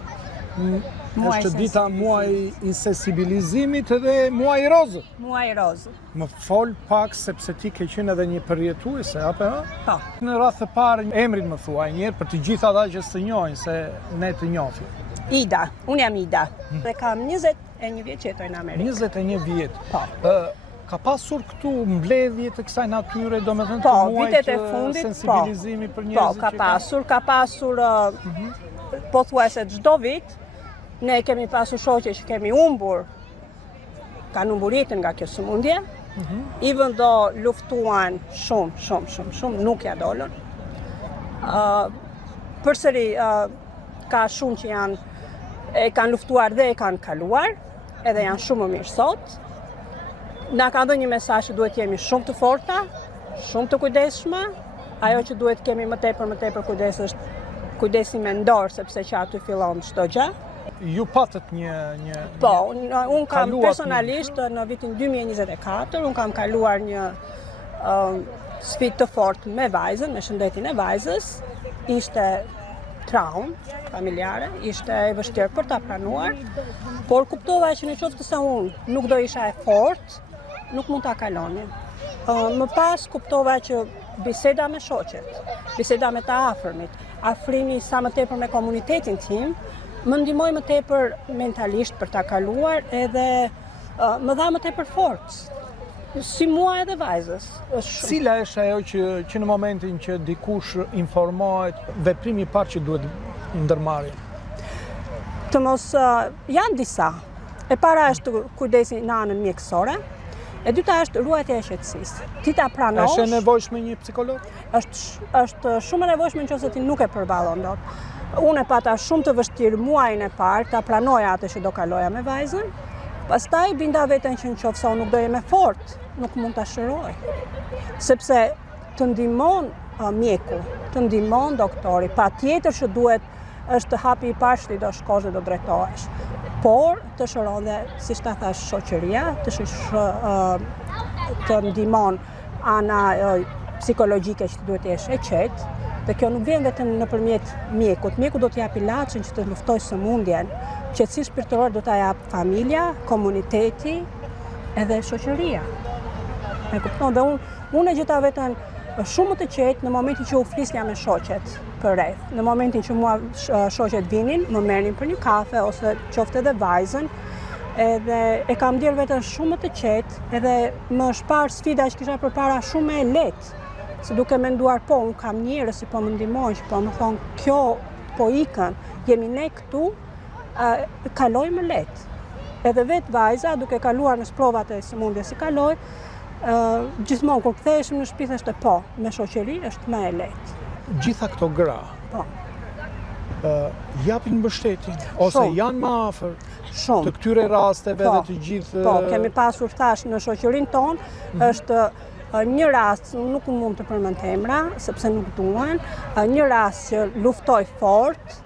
Është dita muaj i sensibilizimit dhe muaj i rozë. Muaj i rozë. Më fol pak sepse ti ke qenë edhe një përjetuese, apo? Po. Në radhë të parë emrin më thuaj njerë për të gjithë ata që së njohin se ne të njohim. Ida, unë jam Ida. Dhe kam 21 vjet që jetoj në Amerikë. 21 vjet. Po. Ka pasur këtu mbledhje të kësaj natyre, domethënë të muajit vitet e fundit, sensibilizimi për njerëzit? Po, ka pasur pothuajse çdo vit. Ne kemi pasur shoqe që kemi humbur, kanë humbur jetën nga kjo sëmundje, even though luftuan shumë, nuk ja dolën. Përsëri ka shumë që kanë luftuar dhe e kanë kaluar, edhe janë shumë më mirë sot. Na ka dhënë një mesazh që duhet jemi shumë të forta, shumë të kujdesshme. Ajo që duhet kemi më tepër kujdes është kujdesi mendor, sepse që aty fillon çdo gjë. Ju patët një... Po, unë kam personalisht në vitin 2024, unë kam kaluar një sfidë të fortë me vajzën, me shëndetin e vajzës. Ishte traumë familjare, ishte e vështirë për ta pranuar, por kuptova që në qoftë se unë nuk do isha e fortë, nuk mund ta kalonin. Më pas kuptova që biseda me shoqet, biseda me të afërmit, afrimi sa më tepër me komunitetin tim, më ndihmoi më tepër mentalisht për ta kaluar edhe më dha më tepër forcë. Si mua edhe vajzës. Cila është ajo që në momentin që dikush informohet, veprimi i parë që duhet ndërmarrë? Të mos janë disa. E para është kujdesi në anën mjekësore. E dyta është ruajtja e qetësisë. Ti ta pranosh. Është e nevojshme një psikolog? Është shumë e nevojshme nëse ti nuk e përballon dot. Unë e pata shumë të vështirë muajin e parë, ta pranoja atë që do kaloja me vajzën. Pastaj binda veten që nëse unë nuk do jem e fortë, nuk mund ta shëroj. Sepse të ndihmon mjeku, të ndihmon doktori, patjetër që është hapi i parë që do shkosh dhe do drejtohesh. Por të shëron dhe, siç ta thash, shoqëria, të ndihmon ana psikologjike që duhet të jesh e qetë. Dhe kjo nuk vjen vetëm nëpërmjet mjekut. Mjeku do të jap ilaçin që të luftojë sëmundjen. Qetësi shpirtërore do ta jap familja, komuniteti, edhe shoqëria. E kupton? Dhe unë e gjeta veten shumë të qetë në momentin që u flisja me shoqet përreth. Në momentin që mua shoqet vinin, më merrnin për një kafe ose qoftë edhe vajzën, edhe e kam ndier veten shumë të qetë, edhe më shpar sfida që kisha përpara shumë e lehtë. Se duke menduar, po, unë kam njerëz që po më ndihmojnë, që po më thonë, kjo po ikën, jemi ne këtu, kaloj më lehtë. Edhe vetë vajza, duke kaluar në provat e sëmundjes si kaloj, gjithmonë kur ktheheshim në shtëpi thashte po, me shoqëri është më e lehtë. Gjitha këto gra, japin mbështetjen ose janë më afër të këtyre rasteve dhe të gjithë. Po, kemi pasur thash në shoqërinë tonë është një rast, nuk mund të përmend emra, sepse nuk duan, një rast që luftoi fort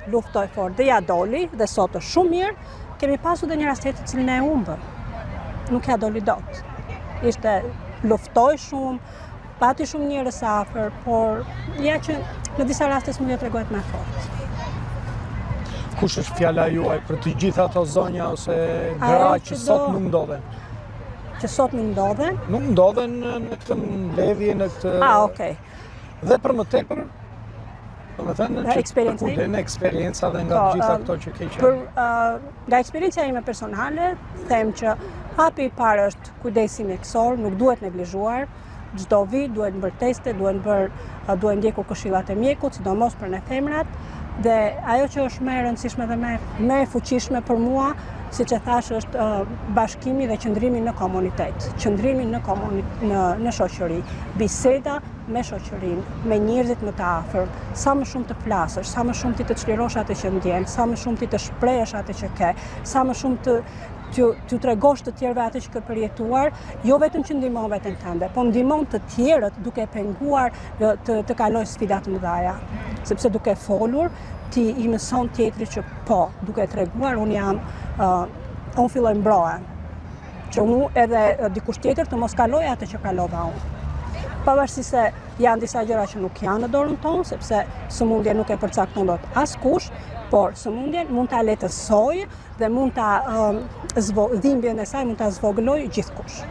dhe ja doli dhe sot është shumë mirë. Kemi pasur dhe një rast tjetër që ne e humbëm. Nuk ja doli dot. Ishte luftoi shumë, pati shumë njerëz afër, por ja që në disa raste s'mund të tregohet më fort. Kush është fjala juaj për të gjitha ato zonja ose gra që sot nuk ndodhen? Që sot nuk ndodhen? Nuk ndodhen në këtë mbledhje, në këtë... Okej. Dhe për më tepër, nga eksperienca dhe nga gjitha këto që ke qenë. Nga eksperienca ime personale, them që hapi i parë është kujdesi mjekësor, nuk duhet neglizhuar. Çdo vit duhet bërë teste, duhet ndjekur këshillat e mjekut, sidomos për ne femrat. Dhe ajo që është më e rëndësishme dhe më e fuqishme për mua, siç e thash, është bashkimi dhe qëndrimi në komunitet, qëndrimi në shoqëri, biseda me shoqërinë, me njerëzit më të afër, sa më shumë të flasësh, sa më shumë ti të çlirosh atë që ndjen, sa më shumë ti të shprehësh atë që ke, sa më shumë të tregosh të tjerëve atë që ke përjetuar, jo vetëm që ndihmon veten tënde, po ndihmon të tjerët duke penguar të kalojë sfida të mëdha. Sepse duke folur, ti i mëson tjetrit që po, duke treguar, unë filloj mbrohem. Që unë edhe dikush tjetër të mos kaloj atë që kalova unë. pavarësisht se janë disa gjëra që nuk janë në dorën tonë, sepse sëmundja nuk e përcakton dot askush, por sëmundjen mund ta lehtësoj dhe mund ta dhimbjen e saj mund ta zvogëloj gjithkush.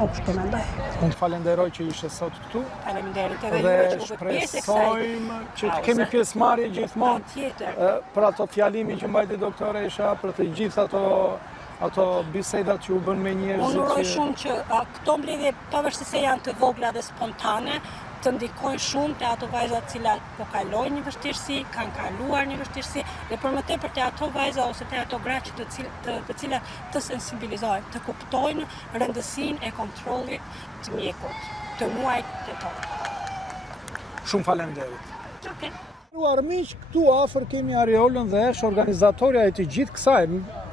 Kështu mendoj. Unë të falenderoj që ishe sot këtu. Faleminderit edhe Dhe juve që u bët pjesë e kësaj. shpresojmë që të kemi pjesëmarrje gjithmonë Patjetër. për ato fjalimi që mbajti doktoresha, për të gjithë ato bisedat që u bën me Unë njerëzit. uroj shumë që këto mbledhje pavarësisht se janë të vogla dhe spontane, të ndikojnë shumë te ato vajza të cilat po kalojnë një vështirësi, kanë kaluar një vështirësi, dhe për më tepër te ato vajza ose te ato gra që të cilat të sensibilizohen, të kuptojnë rëndësinë e kontrollit të mjekut, të muajit tetor. Shumë faleminderit. Okej. Nderuar miq, këtu afër kemi Ariolën dhe është organizatorja e të gjithë kësaj.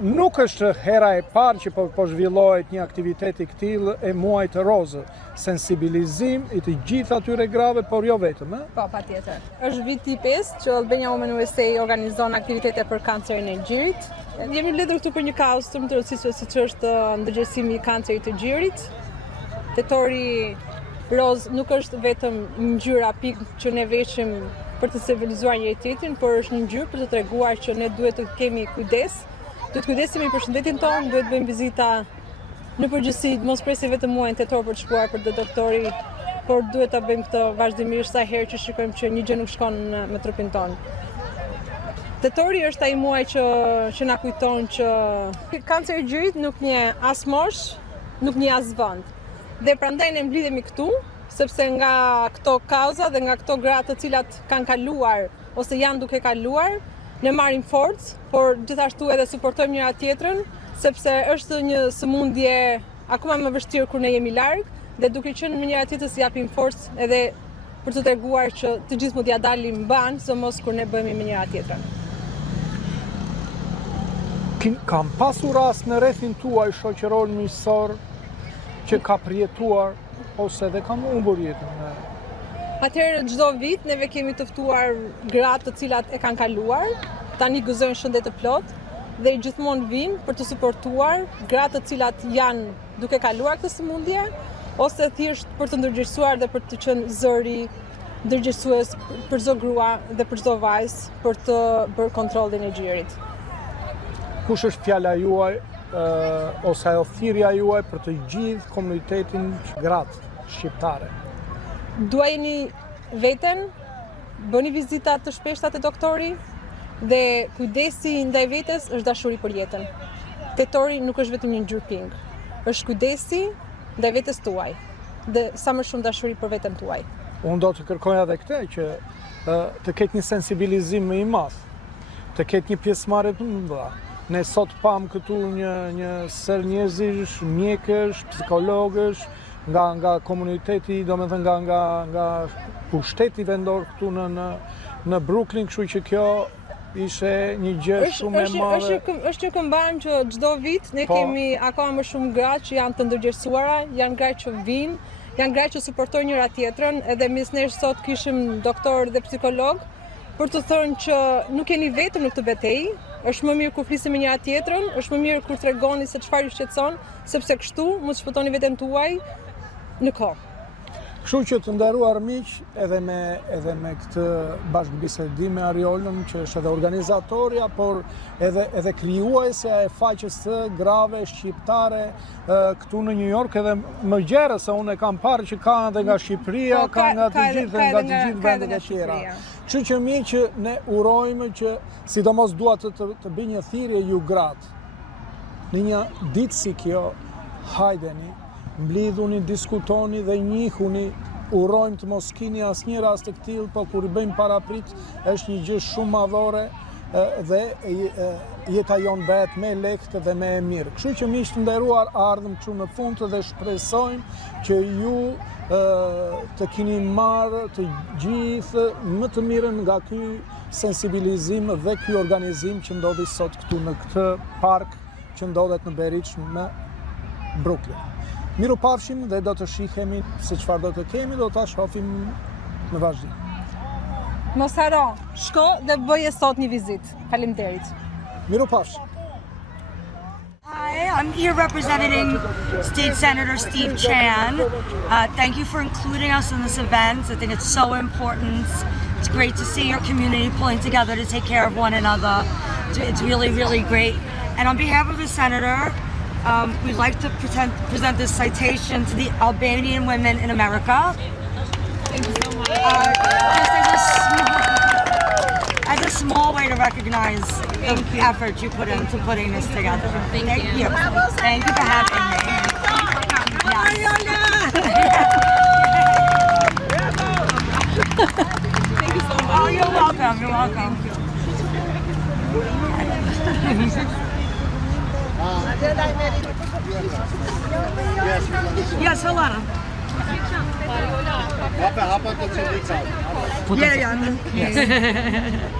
Nuk është hera e parë që po zhvillohet një aktivitet i këtill e muajit të rozë, sensibilizim i të gjithë atyre grave, por jo vetëm, ë? Po, patjetër. Është viti 5 që Albania Women USA organizon aktivitete për kancerin e gjirit. Jemi lidhur këtu për një kauzë shumë të rëndësishme siç është ndërgjegjësimi i kancerit të gjirit. Tetori roz nuk është vetëm një ngjyrë pikë që ne veshim për të civilizuar njëri tjetrin, por është një ngjyrë për të treguar që ne duhet të kemi kujdes, duhet të kujdesemi për shëndetin tonë, duhet bëjmë vizita në përgjithësi, mos presim vetëm muajin tetor për të shkuar për te doktori, por duhet ta bëjmë këtë vazhdimisht sa herë që shikojmë që një gjë nuk shkon me trupin tonë. Tetori është ai muaj që na kujton që kanceri i gjirit nuk njeh as moshë, nuk njeh as vend. Dhe prandaj ne mblidhemi këtu, sepse nga këto kauza dhe nga këto gra të cilat kanë kaluar ose janë duke kaluar, ne marrim forcë, por gjithashtu edhe suportojmë njëra tjetrën, sepse është një sëmundje akoma më vështirë kur ne jemi larg, dhe duke qenë me njëra tjetrës japim forcë edhe për të treguar që të gjithë mund t'ia dalim mban, sidomos kur ne bëhemi me njëra tjetrën. Kam pasur rast në rrethin tuaj shoqëror miqësor që ka përjetuar ose edhe kam humbur jetën. Atëherë çdo vit neve kemi të ftuar gratë të cilat e kanë kaluar, tani gëzojnë shëndet të plotë dhe gjithmonë vinë për të suportuar gratë të cilat janë duke kaluar këtë sëmundje, ose thjesht për të ndërgjegjësuar dhe për të qenë zëri ndërgjegjësues për çdo grua dhe për çdo vajzë për të bërë kontrollin e gjirit. Kush është fjala juaj ose ajo thirrja juaj për të gjithë komunitetin gratë shqiptare? Duajini veten, bëni vizita të shpeshta te doktori dhe kujdesi ndaj vetes është dashuri për jetën. Tetori nuk është vetëm një ngjyrë pink, është kujdesi ndaj vetes tuaj dhe sa më shumë dashuri për veten tuaj. Unë do të kërkoja edhe këtë që të ketë një sensibilizim më i madh, të ketë një pjesëmarrje të mëdha. Ne sot pam këtu një sër njerëzish, mjekësh, psikologësh, nga komuniteti, domethënë nga pushteti vendor këtu në Brooklyn, kështu që kjo ishte një gjë shumë e madhe. Është një këmbën që çdo vit ne kemi akoma më shumë gra që janë të ndërgjegjësuara, janë gra që vinë, janë gra që suportojnë njëra tjetrën, edhe mes nesh sot kishim doktor dhe psikolog për të thënë që nuk jeni vetëm në këtë betejë, është më mirë kur flisni me njëra tjetrën, është më mirë kur tregoni se çfarë ju shqetëson, sepse kështu mund të shpëtoni veten tuaj në kohë. Kështu që të nderuar miq, edhe me këtë bashkëbisedim me Ariolën, që është edhe organizatorja, por edhe krijuesja e faqes së grave shqiptare këtu në New York, edhe më gjerë se unë e kam parë që ka edhe nga Shqipëria, ka nga të gjithë vendet e tjera. Kështu që miq, që ne urojmë që sidomos dua të bëj një thirrje ju gratë. Në një ditë si kjo, hajdeni, mblidhuni, diskutoni dhe njihuni, urojmë të mos keni asnjë rast të tillë, po kur i bëjmë paraprit është një gjë shumë madhore dhe jeta jonë bëhet më e lehtë dhe më e mirë. Kështu që miq të nderuar, ardhëm këtu në fund dhe shpresojmë që ju të keni marrë të gjithë më të mirën nga ky sensibilizim dhe ky organizim që ndodhi sot këtu në këtë park që ndodhet në Berridge në Brooklyn. Miru pafshim dhe do të shihemi se çfarë do të kemi, do ta shohim në vazhdim. Mos haro, shko dhe bëje sot një vizitë. Faleminderit. Miru pafshim. Hi, I'm here representing State Senator Steve Chan. Thank you for including us in this event. I think it's so important. It's great to see your community pulling together to take care of one another. It's really, really great. And on behalf of the Senator, we'd like to present this citation to the Albanian women in America. Thank you so much. As a small way to recognize the effort you put into putting this together. Thank you. Thank you for having me. Thank you so much. Oh, you're welcome. You're welcome. Yes, hello. Yeah.